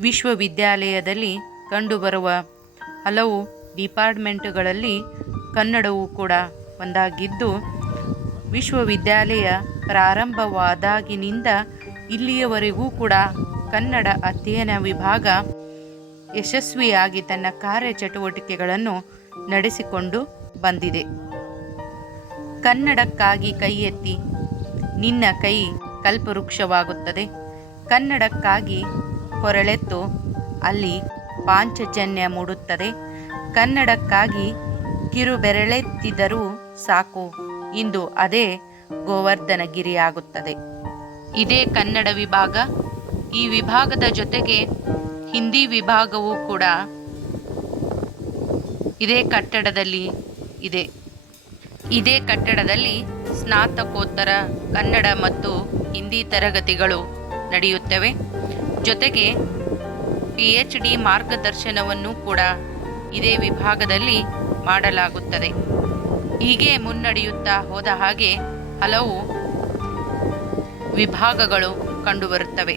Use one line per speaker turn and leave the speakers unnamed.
ವಿಶ್ವವಿದ್ಯಾಲಯದಲ್ಲಿ ಕಂಡುಬರುವ ಹಲವು ಡಿಪಾರ್ಟ್ಮೆಂಟುಗಳಲ್ಲಿ ಕನ್ನಡವು ಕೂಡ ಒಂದಾಗಿದ್ದು, ವಿಶ್ವವಿದ್ಯಾಲಯ ಪ್ರಾರಂಭವಾದಾಗಿನಿಂದ ಇಲ್ಲಿಯವರೆಗೂ ಕೂಡ ಕನ್ನಡ ಅಧ್ಯಯನ ವಿಭಾಗ ಯಶಸ್ವಿಯಾಗಿ ತನ್ನ ಕಾರ್ಯಚಟುವಟಿಕೆಗಳನ್ನು ನಡೆಸಿಕೊಂಡು ಬಂದಿದೆ. ಕನ್ನಡಕ್ಕಾಗಿ ಕೈ ಎತ್ತಿ ನಿನ್ನ ಕೈ ಕಲ್ಪವೃಕ್ಷವಾಗುತ್ತದೆ. ಕನ್ನಡಕ್ಕಾಗಿ ಕೊರಳೆತ್ತು ಅಲ್ಲಿ ಪಾಂಚಜನ್ಯ ಮೂಡುತ್ತದೆ. ಕನ್ನಡಕ್ಕಾಗಿ ಕಿರುಬೆರಳೆತ್ತಿದರೂ ಸಾಕು. ಇಂದು ಅದೇ ಗೋವರ್ಧನಗಿರಿಯಾಗುತ್ತದೆ. ಇದೇ ಕನ್ನಡ ವಿಭಾಗ. ಈ ವಿಭಾಗದ ಜೊತೆಗೆ ಹಿಂದಿ ವಿಭಾಗವೂ ಕೂಡ ಇದೇ ಕಟ್ಟಡದಲ್ಲಿ ಇದೆ. ಇದೇ ಕಟ್ಟಡದಲ್ಲಿ ಸ್ನಾತಕೋತ್ತರ ಕನ್ನಡ ಮತ್ತು ಹಿಂದಿ ತರಗತಿಗಳು ನಡೆಯುತ್ತವೆ. ಜೊತೆಗೆ ಪಿ ಎಚ್ ಡಿ ಮಾರ್ಗದರ್ಶನವನ್ನು ಕೂಡ ಇದೇ ವಿಭಾಗದಲ್ಲಿ ಮಾಡಲಾಗುತ್ತದೆ. ಹೀಗೆ ಮುನ್ನಡೆಯುತ್ತಾ ಹೋದ ಹಾಗೆ ಹಲವು ವಿಭಾಗಗಳು ಕಂಡುಬರುತ್ತವೆ.